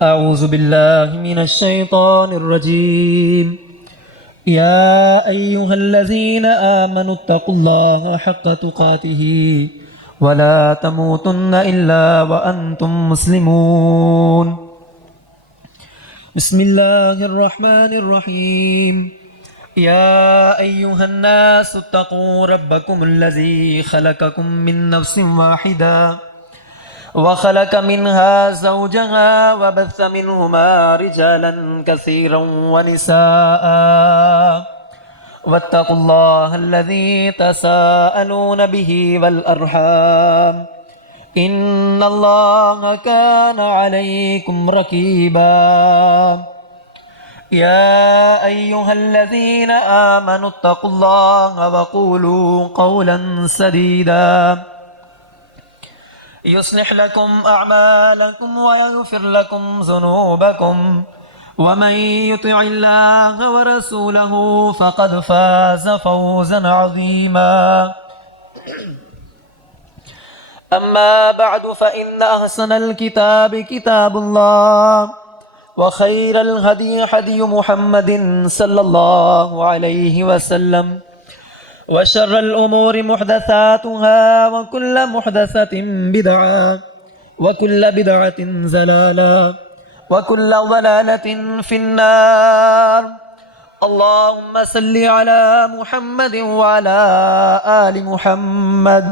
أعوذ بالله من الشيطان الرجيم. يا أيها الذين آمنوا اتقوا الله حق تقاته ولا تموتن إلا وأنتم مسلمون. بسم الله الرحمن الرحيم. يا أيها الناس اتقوا ربكم الذي خلقكم من نفس واحدة وخلق منها زوجها وبث منهما رجالا كثيرا ونساء واتقوا الله الذي تساءلون به والأرحام إن الله كان عليكم رقيبا. يا أيها الذين آمنوا اتقوا الله وقولوا قولا سديدا يصلح لكم أعمالكم ويغفر لكم ذنوبكم ومن يطع الله ورسوله فقد فاز فوزا عظيما. أما بعد فإن أحسن الكتاب كتاب الله وخير الهدي هدي محمد صلى الله عليه وسلم وشر الأمور محدثاتها وكل محدثة بدعة وكل بدعة ضلالة وكل ضلالة في النار. اللهم صل على محمد وعلى آل محمد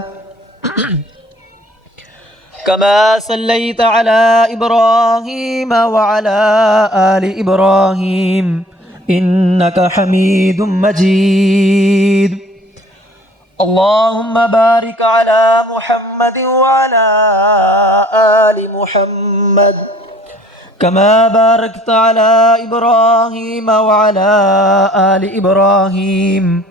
كما صليت على إبراهيم وعلى آل إبراهيم إنك حميد مجيد. اللهم بارك على محمد وعلى آل محمد كما باركت على إبراهيم وعلى آل إبراهيم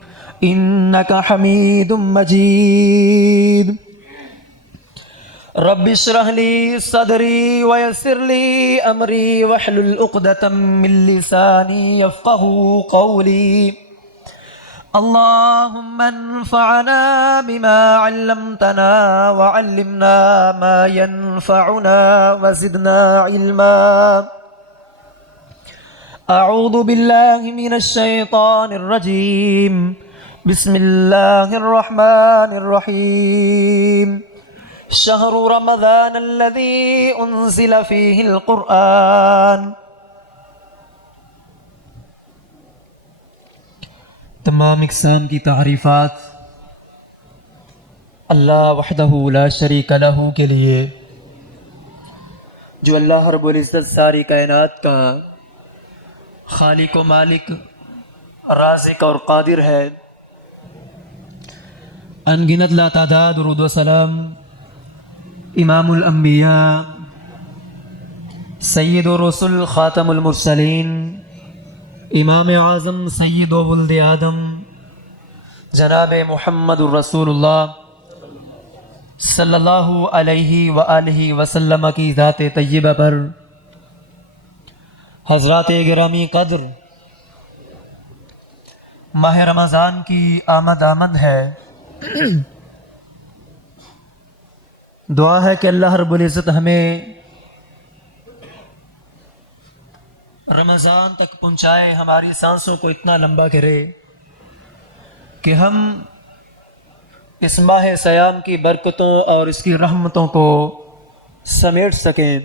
إنك حميد مجيد. رب اشرح لي صدري ويسر لي أمري واحلل عقدة من لساني يفقهوا قولي. اللهم انفعنا بما علمتنا وعلمنا ما ينفعنا وزدنا علما. أعوذ بالله من الشيطان الرجيم. بسم الله الرحمن الرحيم. شهر رمضان الذي أنزل فيه القرآن. تمام اقسام کی تعریفات اللہ وحدہ لا شریک لہ کے لیے، جو اللہ رب العزت ساری کائنات کا خالق و مالک، رازق اور قادر ہے. ان گنت لا تعداد درود و سلام امام الانبیاء سید الرسل خاتم المرسلین امام اعظم سید و ولد آدم جناب محمد الرسول اللہ صلی اللہ علیہ وآلہ وسلم کی ذات طیبہ پر حضرات گرامی قدر ماہ رمضان کی آمد ہے. دعا ہے کہ اللہ رب العزت ہمیں رمضان تک پہنچائے، ہماری سانسوں کو اتنا لمبا کرے کہ ہم اس ماہ صیام کی برکتوں اور اس کی رحمتوں کو سمیٹ سکیں.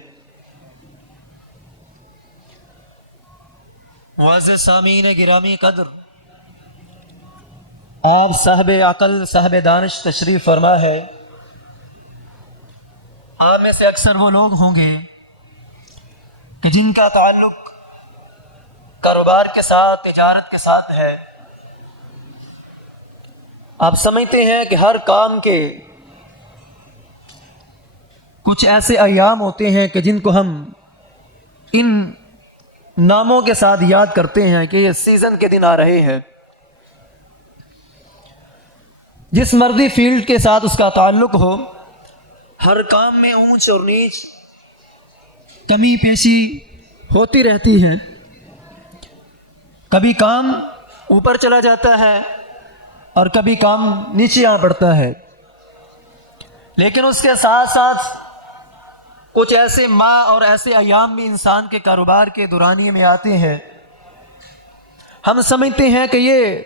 معزز سامعین گرامی قدر، آپ صاحب عقل صاحب دانش تشریف فرما ہے. آپ میں سے اکثر وہ لوگ ہوں گے کہ جن کا تعلق کاروبار کے ساتھ، تجارت کے ساتھ ہے. آپ سمجھتے ہیں کہ ہر کام کے کچھ ایسے ایام ہوتے ہیں کہ جن کو ہم ان ناموں کے ساتھ یاد کرتے ہیں کہ یہ سیزن کے دن آ رہے ہیں. جس مرضی فیلڈ کے ساتھ اس کا تعلق ہو، ہر کام میں اونچ اور نیچ، کمی پیشی ہوتی رہتی ہے. کبھی کام اوپر چلا جاتا ہے اور کبھی کام نیچے آ پڑتا ہے. لیکن اس کے ساتھ ساتھ کچھ ایسے ماہ اور ایسے ایام بھی انسان کے کاروبار کے دورانیے میں آتے ہیں، ہم سمجھتے ہیں کہ یہ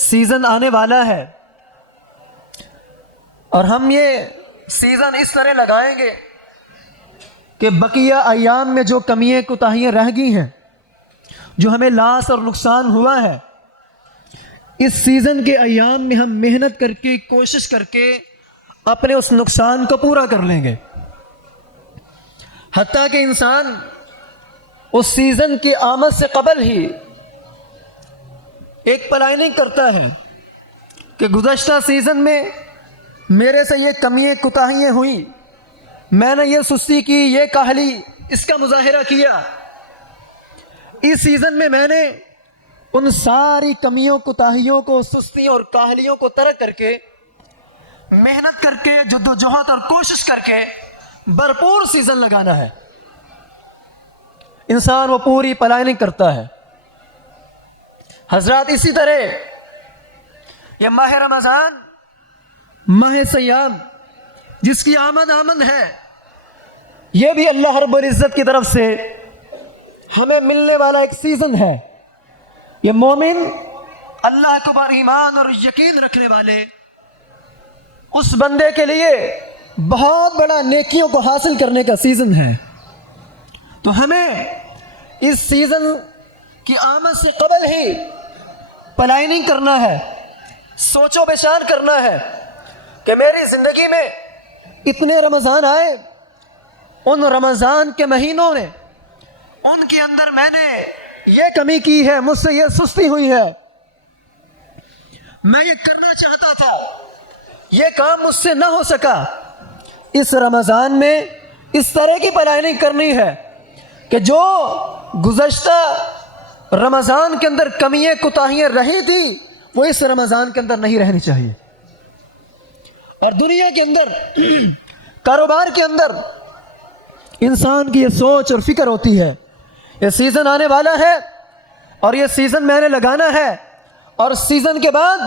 سیزن آنے والا ہے اور ہم یہ سیزن اس طرح لگائیں گے کہ بقیہ ایام میں جو کمیاں کوتاہیاں رہ گئی ہیں، جو ہمیں لاس اور نقصان ہوا ہے، اس سیزن کے ایام میں ہم محنت کر کے کوشش کر کے اپنے اس نقصان کو پورا کر لیں گے۔ حتیٰ کہ انسان اس سیزن کی آمد سے قبل ہی ایک پلاننگ کرتا ہے کہ گزشتہ سیزن میں میرے سے یہ کمیاں کوتاہیاں ہوئیں، میں نے یہ سستی کی، یہ کاہلی، اس کا مظاہرہ کیا، اس سیزن میں میں نے ان ساری کمیوں کوتاہیوں کو، سستیوں اور کاہلیوں کو ترک کر کے، محنت کر کے، جدوجہد اور کوشش کر کے بھرپور سیزن لگانا ہے۔ انسان وہ پوری پلاننگ کرتا ہے۔ حضرات اسی طرح یہ ماہ رمضان، ماہ سیام، جس کی آمد ہے، یہ بھی اللہ رب العزت کی طرف سے ہمیں ملنے والا ایک سیزن ہے۔ یہ مومن، اللہ کے اوپر ایمان اور یقین رکھنے والے اس بندے کے لیے بہت بڑا نیکیوں کو حاصل کرنے کا سیزن ہے۔ تو ہمیں اس سیزن کی آمد سے قبل ہی پلاننگ کرنا ہے، سوچ و بچار کرنا ہے کہ میری زندگی میں اتنے رمضان آئے، ان رمضان کے مہینوں نے ان کے اندر میں نے یہ کمی کی ہے، مجھ سے یہ سستی ہوئی ہے، میں یہ کرنا چاہتا تھا، یہ کام مجھ سے نہ ہو سکا۔ اس رمضان میں اس طرح کی پلاننگ کرنی ہے کہ جو گزشتہ رمضان کے اندر کمیاں کوتاہیاں رہی تھی، وہ اس رمضان کے اندر نہیں رہنی چاہیے۔ اور دنیا کے اندر، کاروبار کے اندر انسان کی یہ سوچ اور فکر ہوتی ہے، یہ سیزن آنے والا ہے اور یہ سیزن میں نے لگانا ہے، اور سیزن کے بعد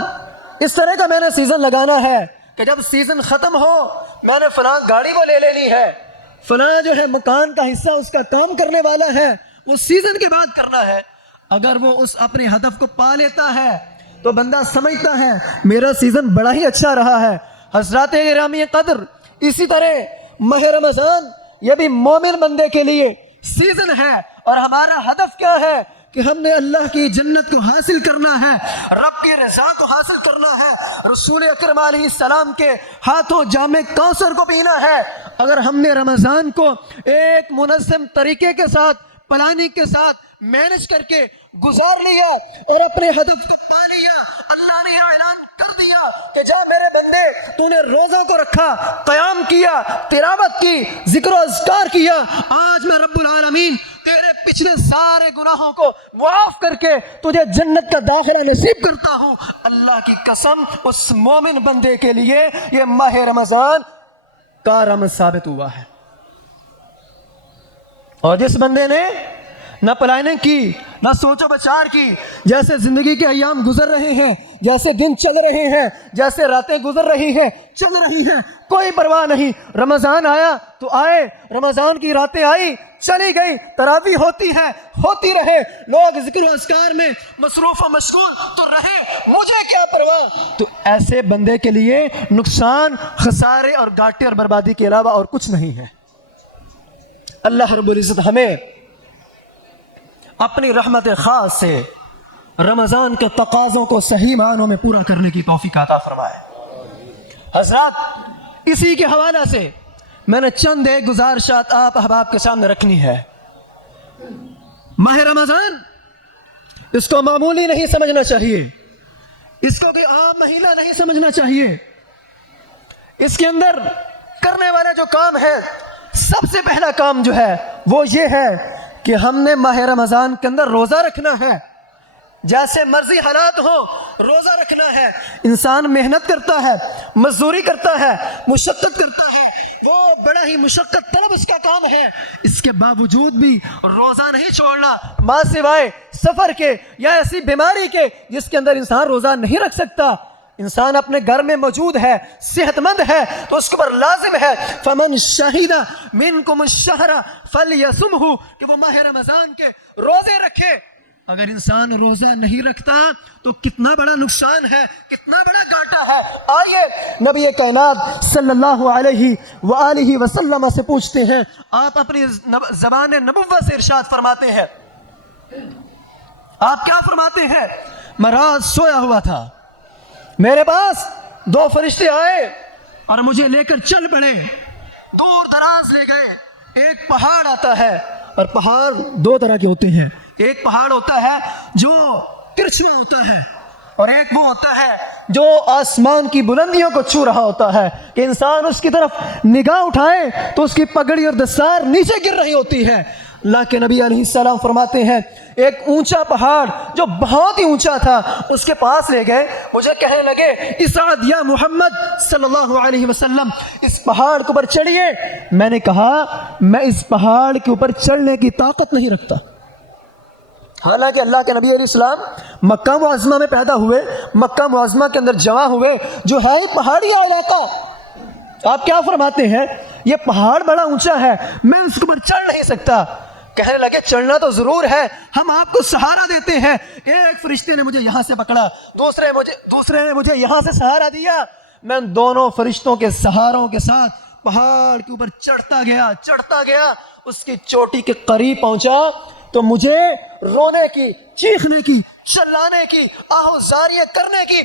اس طرح کا میں نے سیزن لگانا ہے کہ جب سیزن ختم ہو میں نے فلاں گاڑی کو لے لینی ہے، فلاں جو ہے مکان کا حصہ اس کا کام کرنے والا ہے، وہ سیزن کے بعد کرنا ہے۔ اگر وہ اس اپنے ہدف کو پا لیتا ہے تو بندہ سمجھتا ہے میرا سیزن بڑا ہی اچھا رہا ہے۔ حضرات گرامی قدر، اسی طرح ماہ رمضان یہ بھی مومن بندے کے لیے سیزن ہے، اور ہمارا ہدف کیا ہے کہ ہم نے اللہ کی جنت کو حاصل کرنا ہے، رب کی رضا کو حاصل کرنا ہے، رسول اکرم علیہ السلام کے ہاتھوں جام کوثر کو پینا ہے۔ اگر ہم نے رمضان کو ایک منظم طریقے کے ساتھ، پلاننگ کے ساتھ مینج کر کے گزار لیا اور اپنے ہدف کو پا لیا، اللہ نے اعلان کر دیا کہ جا میرے بندے، تو نے روزہ کو رکھا، قیام کیا، تلاوت کی، ذکر و اذکار کیا، آج میں رب العالمین تیرے پچھلے سارے گناہوں کو معاف کر کے تجھے جنت کا داخلہ نصیب کرتا ہوں۔ اللہ کی قسم، اس مومن بندے کے لیے یہ ماہ رمضان کارآمد ثابت ہوا ہے۔ اور جس بندے نے نہ پلاننگ کی، نہ سوچ و بچار کی، جیسے زندگی کے ایام گزر رہے ہیں، جیسے دن چل رہے ہیں، جیسے راتیں گزر رہی ہیں، چل رہی ہیں، کوئی پرواہ نہیں، رمضان آیا تو آئے، رمضان کی راتیں آئی، چلی گئی، تراویح ہوتی ہے، ہوتی رہے، لوگ ذکر و اذکار میں مصروف و مشغول تو رہے، مجھے کیا پرواہ۔ تو ایسے بندے کے لیے نقصان، خسارے اور گھاٹے اور بربادی کے علاوہ اور کچھ نہیں ہے۔ اللہ رب العزت ہمیں اپنی رحمت خاص سے رمضان کے تقاضوں کو صحیح معنوں میں پورا کرنے کی توفیق عطا فرمائے۔ حضرات، اسی کے حوالہ سے میں نے چند ایک گزارشات آپ احباب کے سامنے رکھنی ہے۔ ماہ رمضان، اس کو معمولی نہیں سمجھنا چاہیے، اس کو کوئی عام مہینہ نہیں سمجھنا چاہیے۔ اس کے اندر کرنے والے جو کام ہے، سب سے پہلا کام جو ہے وہ یہ ہے کہ ہم نے ماہ رمضان کے اندر روزہ رکھنا ہے۔ جیسے مرضی حالات ہو، روزہ رکھنا ہے۔ انسان محنت کرتا ہے، مزدوری کرتا ہے، مشقت کرتا ہے، وہ بڑا ہی مشقت طلب اس کا کام ہے، اس کے باوجود بھی روزہ نہیں چھوڑنا، ماں سوائے سفر کے یا ایسی بیماری کے جس کے اندر انسان روزہ نہیں رکھ سکتا۔ انسان اپنے گھر میں موجود ہے، صحت مند ہے، تو اس کے اوپر لازم ہے فمن شہید منکم الشہر فلیصمہ، کہ وہ ماہ رمضان کے روزے رکھے۔ اگر انسان روزہ نہیں رکھتا تو کتنا بڑا نقصان ہے، کتنا بڑا گھاٹا ہے۔ آئیے نبی کائنات صلی اللہ علیہ وآلہ وسلم سے پوچھتے ہیں، آپ اپنی زبان نبوت سے ارشاد فرماتے ہیں، آپ کیا فرماتے ہیں؟ میں رات سویا ہوا تھا، میرے پاس دو فرشتے آئے اور مجھے لے کر چل پڑے، دور دراز لے گئے۔ ایک پہاڑ آتا ہے، اور پہاڑ دو طرح کے ہوتے ہیں، ایک پہاڑ ہوتا ہے جو ترچھا ہوتا ہے، اور ایک وہ ہوتا ہے جو آسمان کی بلندیوں کو چھو رہا ہوتا ہے کہ انسان اس کی طرف نگاہ اٹھائے تو اس کی پگڑی اور دستار نیچے گر رہی ہوتی ہے۔ اللہ کے نبی علیہ السلام فرماتے ہیں ایک اونچا پہاڑ جو بہت ہی اونچا تھا اس کے پاس لے گئے، مجھے کہنے لگے اسعد یا محمد صلی اللہ علیہ وسلم، اس پہاڑ کے اوپر چڑھیے۔ میں نے کہا میں اس پہاڑ کے اوپر چڑھنے کی طاقت نہیں رکھتا۔ حالانکہ اللہ کے نبی علیہ السلام مکہ معظمہ میں پیدا ہوئے، مکہ معظمہ کے اندر جمع ہوئے، جو ہے ہی پہاڑی علاقہ۔ آپ کیا فرماتے ہیں؟ یہ پہاڑ بڑا اونچا ہے، میں اس کے اوپر چڑھ نہیں سکتا۔ کہنے لگے چڑھنا تو ضرور ہے، ہم آپ کو سہارا دیتے ہیں۔ ایک فرشتے نے مجھے یہاں سے پکڑا، دوسرے نے مجھے یہاں سے سہارا دیا۔ میں دونوں فرشتوں کے سہاروں کے ساتھ پہاڑ کے اوپر چڑھتا گیا، اس کی چوٹی کے قریب پہنچا تو مجھے رونے کی، چیخنے کی، چلانے کی، آہوزاریاں کرنے کی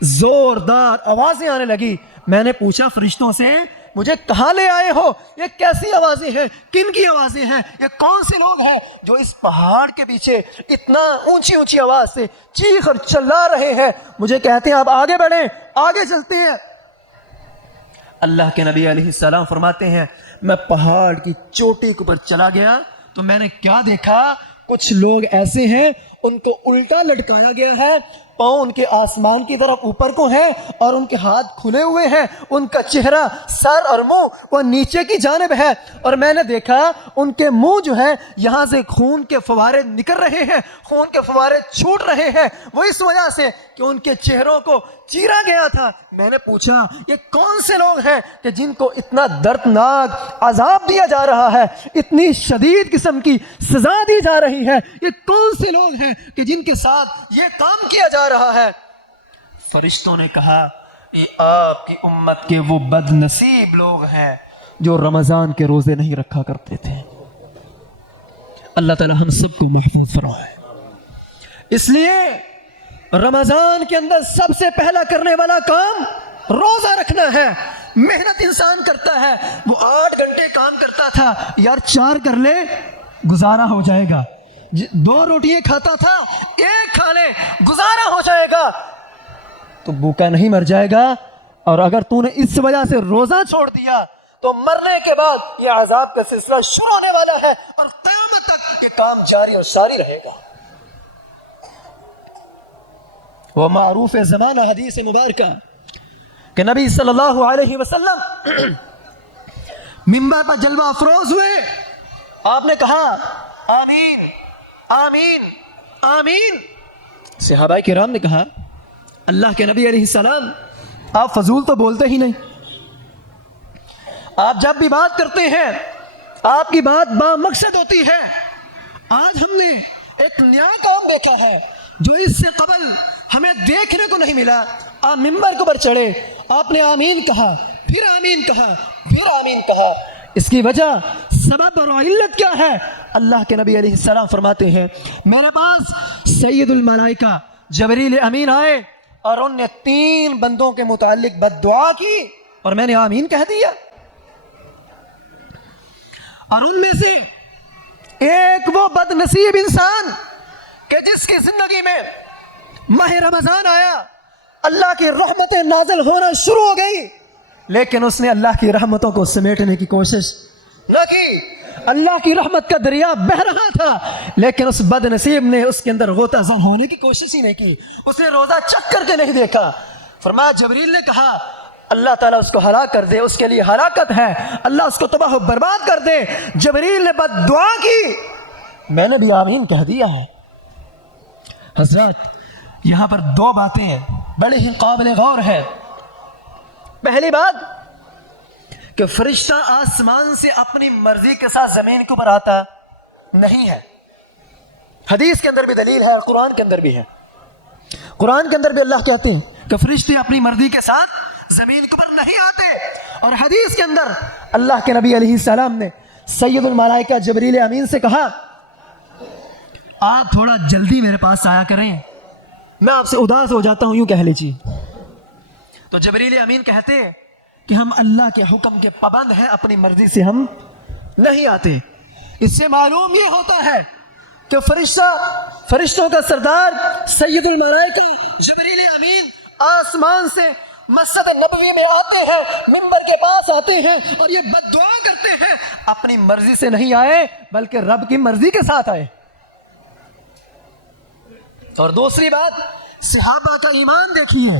زوردار آوازیں آنے لگی۔ میں نے پوچھا فرشتوں سے مجھے کہاں لے آئے ہو؟ یہ کیسی آوازیں ہیں؟ کن کی آوازیں ہیں؟ یہ کون سے لوگ ہیں جو اس پہاڑ کے پیچھے اتنا اونچی آواز سے چیخ اور چلا رہے ہیں؟ مجھے کہتے ہیں آپ آگے بڑھیں، آگے چلتے ہیں۔ اللہ کے نبی علیہ السلام فرماتے ہیں میں پہاڑ کی چوٹی کے اوپر چلا گیا تو میں نے کیا دیکھا؟ کچھ لوگ ایسے ہیں ان کو الٹا لٹکایا گیا ہے، پاؤں ان کے آسمان کی طرف اوپر کو ہیں اور ان کے ہاتھ کھلے ہوئے ہیں، ان کا چہرہ، سر اور منہ وہ نیچے کی جانب ہے، اور میں نے دیکھا ان کے منہ جو ہے یہاں سے خون کے فوارے نکل رہے ہیں، خون کے فوارے چھوٹ رہے ہیں، وہ اس وجہ سے کہ ان کے چہروں کو چیرا گیا تھا۔ میں نے پوچھا یہ کون سے لوگ ہیں کہ جن کو اتنا دردناک عذاب دیا جا رہا ہے، اتنی شدید قسم کی سزا دی جا رہی ہے؟ یہ کون سے لوگ ہیں کہ جن کے ساتھ یہ کام کیا جا رہا ہے؟ فرشتوں نے کہا یہ آپ کی امت کے وہ بد نصیب لوگ ہیں جو رمضان کے روزے نہیں رکھا کرتے تھے۔ اللہ تعالی ہم سب کو محفوظ فرمائے۔ اس لیے رمضان کے اندر سب سے پہلا کرنے والا کام روزہ رکھنا ہے۔ محنت انسان کرتا ہے، وہ 8 گھنٹے کام کرتا تھا، یار 4 کر لے گزارا ہو جائے گا، 2 روٹیاں کھاتا تھا 1 کھا لے گزارا ہو جائے گا، تو بھوکا نہیں مر جائے گا۔ اور اگر تو نے اس وجہ سے روزہ چھوڑ دیا تو مرنے کے بعد یہ عذاب کا سلسلہ شروع ہونے والا ہے اور قیامت تک یہ کام جاری اور ساری رہے گا۔ وہ معروف زمانہ حدیث مبارکہ کہ نبی صلی اللہ علیہ وسلم منبر پر جلوہ افروز ہوئے، آپ نے کہا آمین آمین آمین۔ صحابہ کرام نے کہا اللہ کے نبی علیہ السلام آپ فضول تو بولتے ہی نہیں، آپ جب بھی بات کرتے ہیں آپ کی بات با مقصد ہوتی ہے۔ آج ہم نے ایک نیا کام دیکھا ہے جو اس سے قبل ہمیں دیکھنے کو نہیں ملا۔ آپ ممبر کے اوپر چڑھے، آپ نے آمین کہا، پھر آمین کہا، پھر آمین کہا۔ اس کی وجہ سبب اور علت کیا ہے؟ اللہ کے نبی علیہ السلام فرماتے ہیں میرے پاس سید الملائکہ جبریل امین آئے اور ان نے 3 بندوں کے متعلق بد دعا کی اور میں نے آمین کہہ دیا، اور ان میں سے ایک وہ بد نصیب انسان کہ جس کی زندگی میں ماہ رمضان آیا، اللہ کی رحمتیں نازل ہونا شروع ہو گئی، لیکن اس نے اللہ کی رحمتوں کو سمیٹنے کی کوشش نہ کی۔ اللہ کی رحمت کا دریا بہ رہا تھا لیکن اس بد نصیب نے اس کے اندر غوطہ زن ہونے کی کوشش ہی نہیں کی، اس نے روزہ چک کر کے نہیں دیکھا۔ فرمایا جبریل نے کہا اللہ تعالیٰ اس کو ہلاک کر دے، اس کے لیے ہلاکت ہے، اللہ اس کو تباہ و برباد کر دے۔ جبریل نے بد دعا کی، میں نے بھی آمین کہہ دیا ہے۔ حضرات یہاں پر 2 باتیں ہیں۔ بڑی ہی قابل غور ہے۔ پہلی بات کہ فرشتہ آسمان سے اپنی مرضی کے ساتھ زمین کے اوپر آتا نہیں ہے۔ حدیث کے اندر بھی دلیل ہے اور قرآن کے اندر بھی ہے۔ قرآن کے اندر بھی اللہ کہتے ہیں کہ فرشتے اپنی مرضی کے ساتھ زمین کے اوپر نہیں آتے، اور حدیث کے اندر اللہ کے نبی علیہ السلام نے سید الملائکہ جبریل امین سے کہا آپ تھوڑا جلدی میرے پاس آیا کریں، میں آپ سے اداس ہو جاتا ہوں، یوں کہہ لیجیے۔ تو جبریل امین کہتے کہ ہم اللہ کے حکم کے پابند ہیں، اپنی مرضی سے ہم نہیں آتے۔ اس سے معلوم یہ ہوتا ہے کہ فرشتوں کا سردار سید الملائکہ جبریل امین آسمان سے مسجد نبوی میں آتے ہیں، منبر کے پاس آتے ہیں اور یہ بد دعا کرتے ہیں اپنی مرضی سے نہیں آئے بلکہ رب کی مرضی کے ساتھ آئے۔ اور دوسری بات، صحابہ کا ایمان دیکھیے،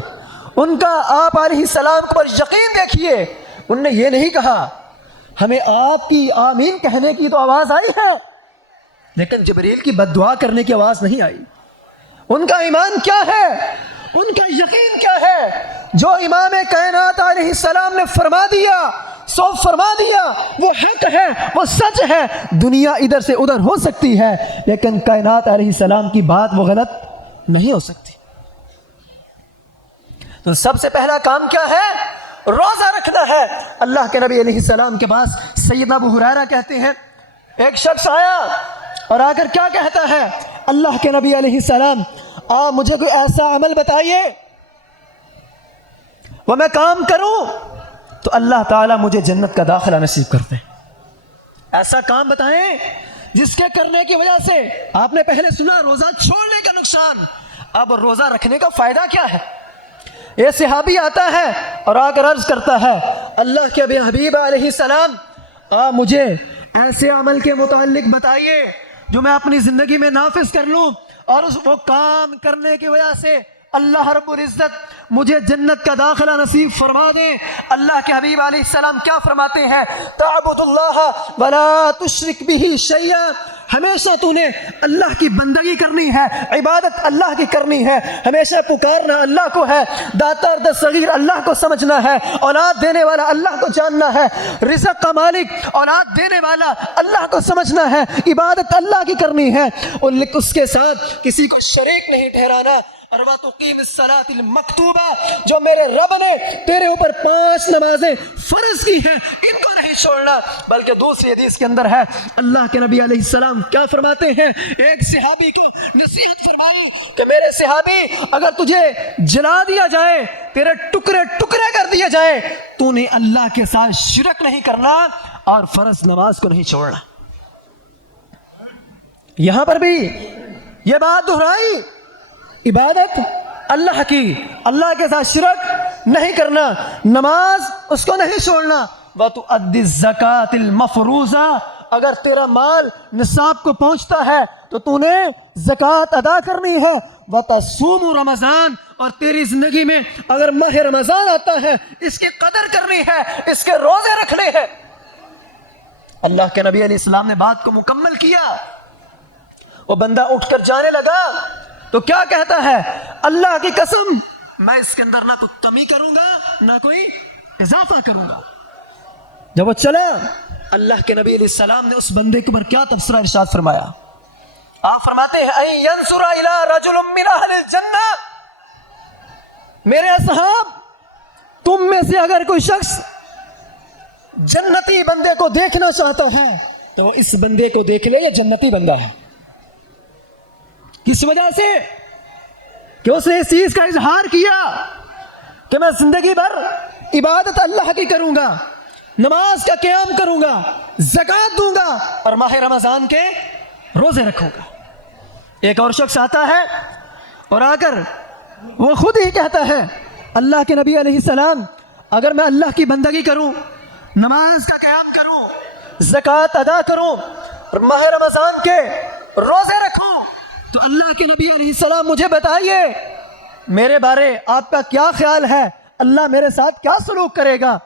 ان کا آپ علیہ السلام پر یقین دیکھیے۔ انہوں نے یہ نہیں کہا ہمیں آپ کی آمین کہنے کی تو آواز آئی ہے لیکن جبریل کی بد دعا کرنے کی آواز نہیں آئی۔ ان کا ایمان کیا ہے، ان کا یقین کیا ہے؟ جو امام کائنات علیہ السلام نے فرما دیا سو فرما دیا، وہ حق ہے، وہ سچ ہے۔ دنیا ادھر سے ادھر ہو سکتی ہے لیکن کائنات علیہ السلام کی بات وہ غلط نہیں ہو سکتی۔ تو سب سے پہلا کام کیا ہے؟ روزہ رکھنا ہے۔ اللہ کے نبی علیہ السلام کے پاس سیدنا ابو ہریرہ کہتے ہیں ایک شخص آیا اور آ کر کیا کہتا ہے، اللہ کے نبی علیہ السلام آپ مجھے کوئی ایسا عمل بتائیے وہ میں کام کروں تو اللہ تعالیٰ مجھے جنت کا داخلہ نصیب کرتے۔ ایسا کام بتائیں جس کے کرنے کی وجہ سے آپ نے پہلے سنا روزہ چھوڑنے کا نقصان، اب روزہ رکھنے کا فائدہ کیا ہے؟ یہ صحابی آتا ہے اور آ کر عرض کرتا ہے اللہ کے حبیب علیہ السلام آپ مجھے ایسے عمل کے متعلق بتائیے جو میں اپنی زندگی میں نافذ کر لوں اور وہ کام کرنے کی وجہ سے اللہ رب العزت مجھے جنت کا داخلہ نصیب فرما دے۔ اللہ کے حبیب علیہ السلام کیا فرماتے ہیں؟ تعبد اللہ ولا تشرک بہ شیئا، ہمیشہ تو نے اللہ کی بندگی کرنی ہے، عبادت اللہ کی کرنی ہے، ہمیشہ پکارنا اللہ کو ہے، داتا درد صغیر اللہ کو سمجھنا ہے، اولاد دینے والا اللہ کو جاننا ہے، رزق کا مالک اولاد دینے والا اللہ کو سمجھنا ہے، عبادت اللہ کی کرنی ہے اور اس کے ساتھ کسی کو شریک نہیں ٹھہرانا۔ اور وَتُقِيمِ الصَّلَاةِ الْمَكْتُوبَةَ، جو میرے رب نے تیرے اوپر 5 نمازیں فرض کی ہیں ان کو نہیں چھوڑنا۔ بلکہ دوسری حدیث کے اندر ہے اللہ کے نبی علیہ السلام کیا فرماتے ہیں، ایک صحابی کو نصیحت فرمائی کہ میرے صحابی اگر تجھے جلا دیا جائے، تیرے ٹکڑے ٹکڑے کر دیے جائے، تو نے اللہ کے ساتھ شرک نہیں کرنا اور فرض نماز کو نہیں چھوڑنا۔ یہاں پر بھی یہ بات دہرائی، عبادت اللہ کی، اللہ کے ساتھ شرک نہیں کرنا، نماز اس کو نہیں چھوڑنا۔ وَتُؤَدِّي الزَّكَاةَ الْمَفْرُوضَةَ، اگر تیرا مال نصاب کو پہنچتا ہے تو تو نے زکوٰۃ ادا کرنی ہے۔ وَتَصُومُ رمضان، اور تیری زندگی میں اگر ماہ رمضان آتا ہے اس کی قدر کرنی ہے، اس کے روزے رکھنے ہیں۔ اللہ کے نبی علیہ السلام نے بات کو مکمل کیا، وہ بندہ اٹھ کر جانے لگا تو کیا کہتا ہے، اللہ کی قسم میں اس کے اندر نہ کوئی کمی کروں گا نہ کوئی اضافہ کروں گا۔ جب وہ چلا، اللہ کے نبی علیہ السلام نے اس بندے کے اوپر کیا تبصرہ ارشاد فرمایا؟ آپ فرماتے ہیں اَن يَنْصُرَ إِلَىٰ رَجُلٌ مِّنْ أَهْلِ الْجَنَّةِ، میرے اصحاب تم میں سے اگر کوئی شخص جنتی بندے کو دیکھنا چاہتا ہے تو وہ اس بندے کو دیکھ لے، یہ جنتی بندہ ہے۔ کس وجہ سے؟ کہ اس نے اس چیز کا اظہار کیا کہ میں زندگی بھر عبادت اللہ کی کروں گا، نماز کا قیام کروں گا، زکوٰۃ دوں گا اور ماہ رمضان کے روزے رکھوں گا۔ ایک اور شخص آتا ہے اور آ کر وہ خود ہی کہتا ہے اللہ کے نبی علیہ السلام اگر میں اللہ کی بندگی کروں، نماز کا قیام کروں، زکوٰۃ ادا کروں اور ماہ رمضان کے روزے رکھوں تو اللہ کے نبی علیہ السلام مجھے بتائیے میرے بارے آپ کا کیا خیال ہے، اللہ میرے ساتھ کیا سلوک کرے گا؟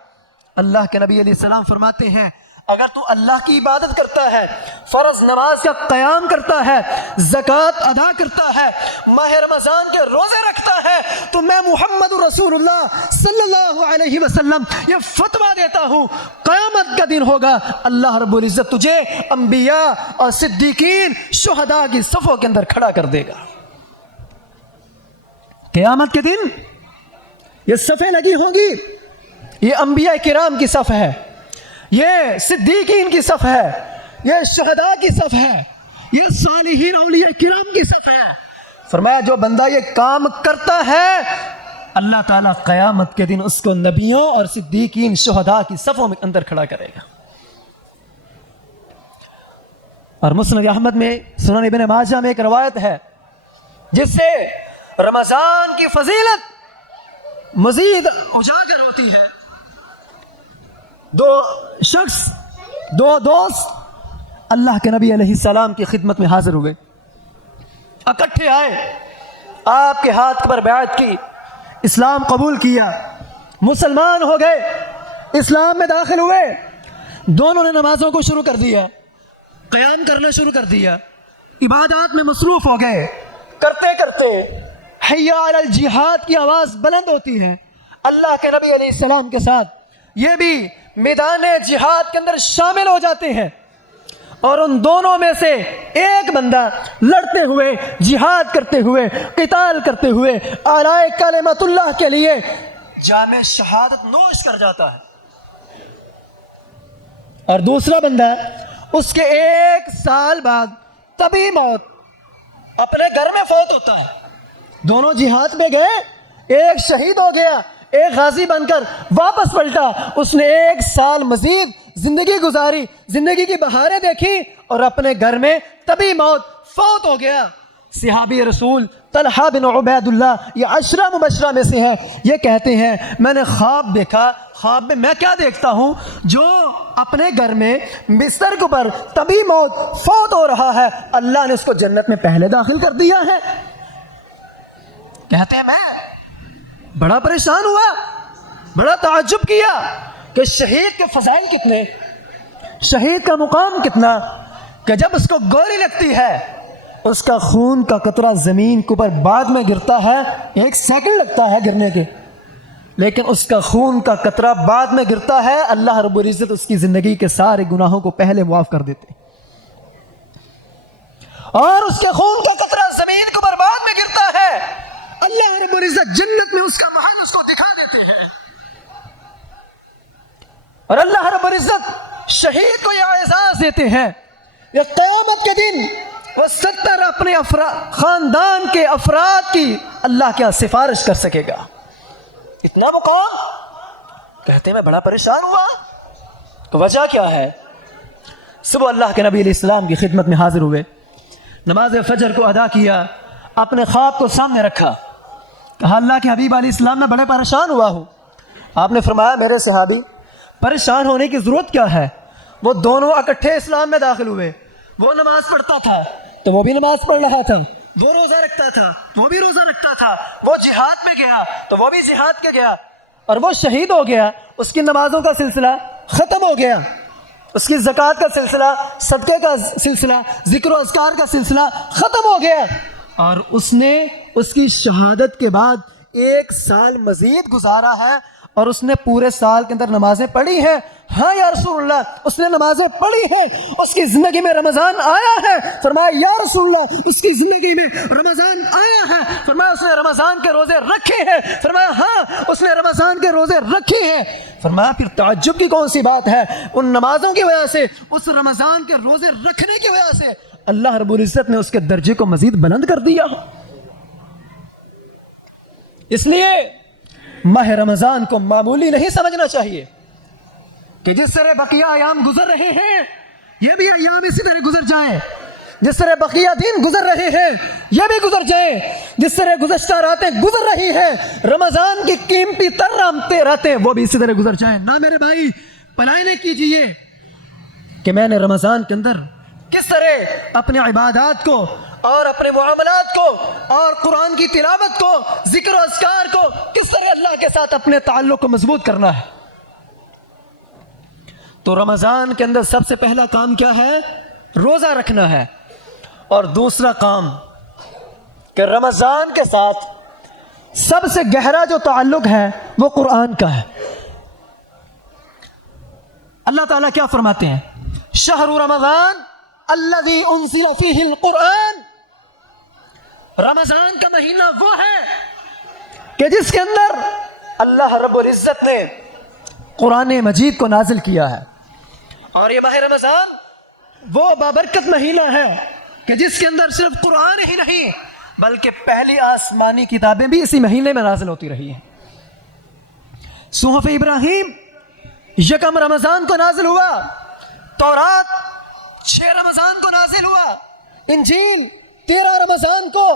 اللہ کے نبی علیہ السلام فرماتے ہیں اگر تو اللہ کی عبادت کرتا ہے، فرض نماز کا قیام کرتا ہے، زکوٰۃ ادا کرتا ہے، ماہ رمضان کے روزے رکھتا ہے تو میں محمد رسول اللہ صلی اللہ علیہ وسلم یہ فتویٰ دیتا ہوں، قیامت کا دن ہوگا، اللہ رب العزت تجھے انبیاء اور صدیقین شہداء کی صفوں کے اندر کھڑا کر دے گا۔ قیامت کے دن یہ صفیں لگی ہوں گی، یہ انبیاء کرام کی صف ہے، یہ صدیقین کی صف ہے، یہ شہداء کی صف ہے، یہ صالحین اولیاء کرام کی صف ہے۔ فرمایا جو بندہ یہ کام کرتا ہے اللہ تعالیٰ قیامت کے دن اس کو نبیوں اور صدیقین شہداء کی صفوں میں اندر کھڑا کرے گا۔ اور مسند احمد میں، سنن ابن ماجہ میں ایک روایت ہے جس سے رمضان کی فضیلت مزید اجاگر ہوتی ہے۔ دو دوست اللہ کے نبی علیہ السلام کی خدمت میں حاضر ہوئے، اکٹھے آئے، آپ کے ہاتھ پر بیعت کی، اسلام قبول کیا، مسلمان ہو گئے، اسلام میں داخل ہوئے۔ دونوں نے نمازوں کو شروع کر دیا، قیام کرنا شروع کر دیا، عبادات میں مصروف ہو گئے۔ کرتے کرتے حی علی الجہاد کی آواز بلند ہوتی ہے، اللہ کے نبی علیہ السلام کے ساتھ یہ بھی میدان جہاد کے اندر شامل ہو جاتے ہیں، اور ان دونوں میں سے ایک بندہ لڑتے ہوئے، جہاد کرتے ہوئے، قتال کرتے ہوئے اعلی کلمت اللہ کے لیے جام شہادت نوش کر جاتا ہے، اور دوسرا بندہ اس کے 1 سال بعد طبی موت اپنے گھر میں فوت ہوتا ہے۔ دونوں جہاد میں گئے، ایک شہید ہو گیا، ایک غازی بن کر واپس پلٹا، اس نے 1 سال مزید زندگی گزاری، زندگی کی بہاریں دیکھی، اور اپنے گھر میں طبی موت فوت ہو گیا۔ صحابی رسول طلحہ بن عبید اللہ یہ 10 مبشرہ میں سے ہے، یہ کہتے ہیں میں نے خواب دیکھا، خواب میں میں کیا دیکھتا ہوں، جو اپنے گھر میں بستر کے اوپر طبی موت فوت ہو رہا ہے، اللہ نے اس کو جنت میں پہلے داخل کر دیا ہے۔ کہتے ہیں میں بڑا پریشان ہوا، بڑا تعجب کیا کہ شہید کے فضائل کتنے، شہید کا مقام کتنا، کہ جب اس کو گولی لگتی ہے اس کا خون کا قطرہ زمین کے اوپر بعد میں گرتا ہے، 1 سیکنڈ لگتا ہے گرنے کے، لیکن اس کا خون کا قطرہ بعد میں گرتا ہے، اللہ رب العزت اس کی زندگی کے سارے گناہوں کو پہلے معاف کر دیتے، اور اس کے خون کا قطرہ زمین کے اوپر بعد میں گرتا ہے، اللہ رب العزت جنت میں اس کا محل اس کو دکھا دیتے ہیں، اور اللہ رب العزت شہید کو یہ اعزاز دیتے ہیں، یہ قیامت کے دن وہ 70 اپنے خاندان کے افراد کی اللہ کیا سفارش کر سکے گا، اتنا مقام۔ کہتے ہیں میں بڑا پریشان ہوا، تو وجہ کیا ہے؟ صبح اللہ کے نبی علیہ السلام کی خدمت میں حاضر ہوئے، نماز فجر کو ادا کیا، اپنے خواب کو سامنے رکھا، کہا اللہ کے حبیب علیہ السلام میں بڑے پریشان ہوا ہوں۔ آپ نے فرمایا میرے صحابی پریشان ہونے کی ضرورت کیا ہے، وہ دونوں اکٹھے اسلام میں داخل ہوئے، وہ نماز پڑھتا تھا تو وہ بھی نماز پڑھ رہا تھا، وہ روزہ رکھتا تھا وہ بھی روزہ رکھتا تھا، وہ جہاد میں گیا تو وہ بھی جہاد کے گیا، اور وہ شہید ہو گیا، اس کی نمازوں کا سلسلہ ختم ہو گیا، اس کی زکوٰۃ کا سلسلہ، صدقے کا سلسلہ، ذکر و اذکار کا سلسلہ ختم ہو گیا، اور اس نے اس کی شہادت کے بعد 1 سال مزید گزارا ہے، اور اس نے پورے سال کے اندر نمازیں پڑھی ہیں۔ ہاں یا رسول اللہ، اس نے نمازیں پڑھی ہیں، اس کی زندگی میں رمضان آیا ہے۔ فرمایا یا رسول اللہ، اس کی زندگی میں رمضان آیا ہے۔ فرمایا اس نے رمضان کے روزے رکھے ہیں۔ فرمایا ہاں اس نے رمضان کے روزے رکھے ہیں۔ فرمایا پھر تعجب کی کون سی بات ہے، ان نمازوں کی وجہ سے، اس رمضان کے روزے رکھنے کی وجہ سے اللہ رب العزت نے اس کے درجے کو مزید بلند کر دیا۔ اس لیے ماہ رمضان کو معمولی نہیں سمجھنا چاہیے کہ جس طرح بقیہ ایام گزر رہے ہیں یہ بھی ایام اسی طرح گزر جائیں، جس طرح بقیہ دن گزر رہے ہیں یہ بھی گزر جائیں، جس طرح گزشتہ راتیں گزر رہی ہیں، رمضان کی قیمتی تر راتیں وہ بھی اسی طرح گزر جائیں۔ نہ میرے بھائی پلائیں نہ کیجئے کہ میں نے رمضان کے اندر کس طرح اپنے عبادات کو اور اپنے معاملات کو اور قرآن کی تلاوت کو، ذکر و اذکار کو کس طرح اللہ کے ساتھ اپنے تعلق کو مضبوط کرنا ہے۔ تو رمضان کے اندر سب سے پہلا کام کیا ہے؟ روزہ رکھنا ہے، اور دوسرا کام کہ رمضان کے ساتھ سب سے گہرا جو تعلق ہے وہ قرآن کا ہے۔ اللہ تعالیٰ کیا فرماتے ہیں؟ شہر رمضان الذی انزل فیہ القرآن، رمضان کا مہینہ وہ ہے کہ جس کے اندر اللہ رب العزت نے قرآن مجید کو نازل کیا ہے، اور یہ ماہ رمضان وہ بابرکت مہینہ ہے کہ جس کے اندر صرف قرآن ہی نہیں بلکہ پہلی آسمانی کتابیں بھی اسی مہینے میں نازل ہوتی رہی ہیں۔ صحف ابراہیم یکم رمضان کو نازل ہوا، تورات 6 رمضان کو نازل ہوا، انجیل 13 رمضان کو،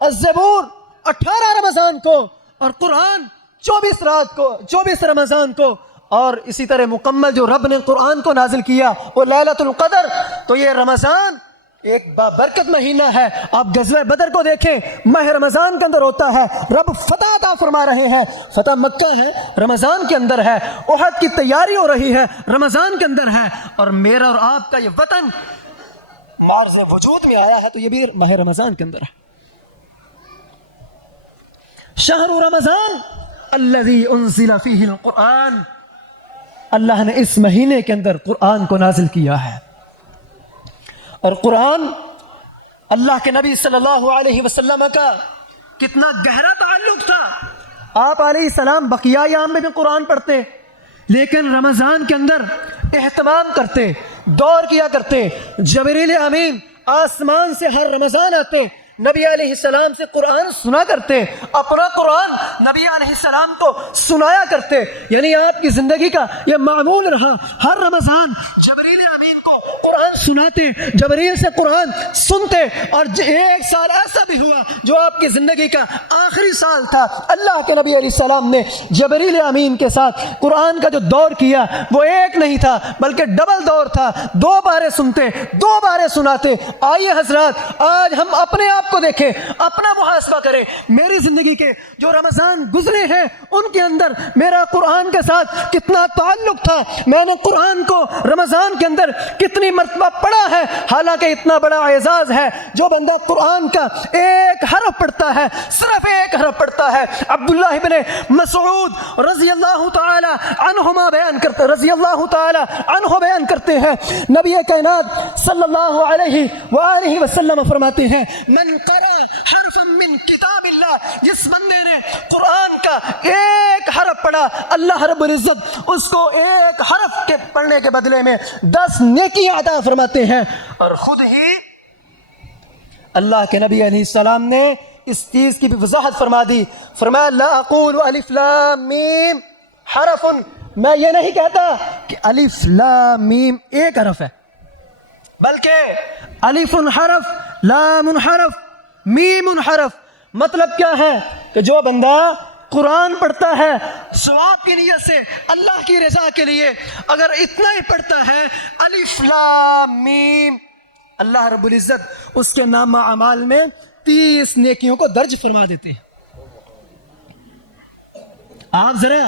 الزبور 18 رمضان کو، اور قرآن 24 رمضان کو، اور اسی طرح مکمل جو رب نے قرآن کو نازل کیا وہ لیلۃ القدر۔ تو یہ رمضان ایک بابرکت مہینہ ہے۔ آپ غزوہ بدر کو دیکھیں، ماہ رمضان کے اندر ہوتا ہے، رب فتح عطا فرما رہے ہیں، فتح مکہ ہے رمضان کے اندر ہے، احد کی تیاری ہو رہی ہے رمضان کے اندر ہے، اور میرا اور آپ کا یہ وطن معرض وجود میں آیا ہے تو یہ بھی ماہ رمضان کے اندر ہے۔ شہر رمضان الذی انزل فیہ القرآن، اللہ نے اس مہینے کے اندر قرآن کو نازل کیا ہے، اور قرآن اللہ کے نبی صلی اللہ علیہ وسلم کا کتنا گہرا تعلق تھا۔ آپ علیہ السلام بقیہ ایام میں بھی قرآن پڑھتے، لیکن رمضان کے اندر اہتمام کرتے، دور کیا کرتے۔ جبریل امین آسمان سے ہر رمضان آتے، نبی علیہ السلام سے قرآن سنا کرتے، اپنا قرآن نبی علیہ السلام کو سنایا کرتے۔ یعنی آپ کی زندگی کا یہ معمول رہا، ہر رمضان جبریل امین کو قرآن سناتے، جبریل سے قرآن سنتے، اور ایک سال ایسا بھی ہوا جو آپ کی زندگی کا آخری سال تھا، اللہ کے نبی علیہ السلام نے جبریل امین کے ساتھ قرآن کا جو دور کیا وہ ایک نہیں تھا بلکہ ڈبل دور تھا، 2 باریں سنتے، 2 باریں سناتے۔ آئیے حضرات آج ہم اپنے آپ کو دیکھیں، اپنا محاسبہ کریں، میری زندگی کے جو رمضان گزرے ہیں ان کے اندر میرا قرآن کے ساتھ کتنا تعلق تھا، میں نے قرآن کو رمضان کے اندر کتنی مرتبہ پڑھا ہے۔ حالانکہ اتنا بڑا اعزاز ہے جو بندہ قرآن کا ایک حرف پڑھتا ہے، صرف ایک حرف پڑھتا ہے۔ عبداللہ ابن مسعود رضی اللہ تعالی عنہما بیان کرتے ہیں، نبی کائنات صلی اللہ علیہ وآلہ وسلم فرماتے ہیں، من قرأ حرفا من کتاب اللہ، جس بندے نے قرآن کا ایک حرف پڑھا اللہ رب العزت اس کو ایک حرف کے پڑھنے کے بدلے میں 10 نیکی عطا فرماتے ہیں۔ اور خود ہی اللہ کے نبی علیہ السلام نے اس چیز کی بھی وضاحت فرما دی، فرمایا لا اقول الف لام میم حرف، میں یہ نہیں کہتا کہ الف لام میم ایک حرف ہے، بلکہ الف حرف، لام حرف، میم حرف۔ مطلب کیا ہے کہ جو بندہ قرآن پڑھتا ہے ثواب کی نیت سے، اللہ کی رضا کے لیے، اگر اتنا ہی پڑھتا ہے الف لام میم، اللہ رب العزت اس کے نامہ اعمال میں 30 نیکیوں کو درج فرما دیتے ہیں۔ آپ ذرا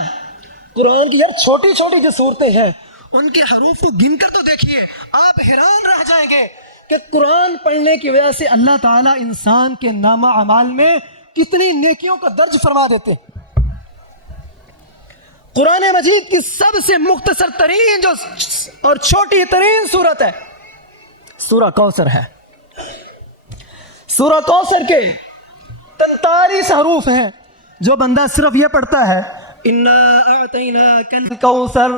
قرآن کی چھوٹی چھوٹی جو صورتیں ہیں ان کے حروف کو گن کر تو دیکھیے، آپ حیران رہ جائیں گے کہ قرآن پڑھنے کی وجہ سے اللہ تعالیٰ انسان کے نامہ اعمال میں کتنی نیکیوں کو درج فرما دیتے ہیں۔ قرآن مجید کی سب سے مختصر ترین جو اور چھوٹی ترین صورت ہے سورہ کوثر ہے۔ سورہ کوثر کے 43 حروف ہیں، جو بندہ صرف یہ پڑھتا ہے انا اعطیناک الکوثر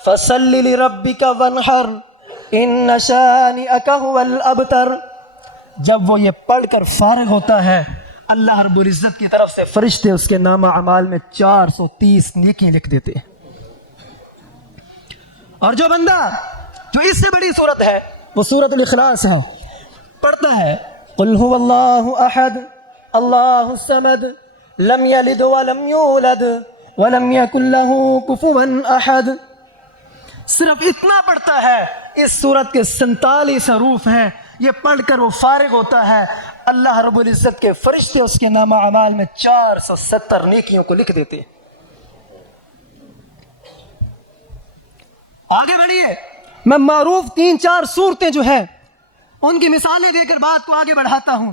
فصل لربک وانحر ان شانئک هو الابتر، جب وہ یہ پڑھ کر فارغ ہوتا ہے اللہ رب العزت کی طرف سے فرشتے اس کے نامہ اعمال میں 430 نیکی لکھ دیتے ہیں۔ اور جو بندہ جو اس سے بڑی صورت ہے وہ سورۃ الاخلاص ہے، پڑھتا ہے قل هو اللہ احد اللہ الصمد لم یلد ولم یولد ولم یکن له کفوا احد، صرف اتنا پڑھتا ہے۔ اس سورت کے 47 حروف ہیں، یہ پڑھ کر وہ فارغ ہوتا ہے، اللہ رب العزت کے فرشتے اس کے نامہ اعمال میں 470 نیکیوں کو لکھ دیتے۔ آگے بڑھیے، میں معروف 3-4 صورتیں جو ہیں ان کی مثالیں دے کر بات کو آگے بڑھاتا ہوں۔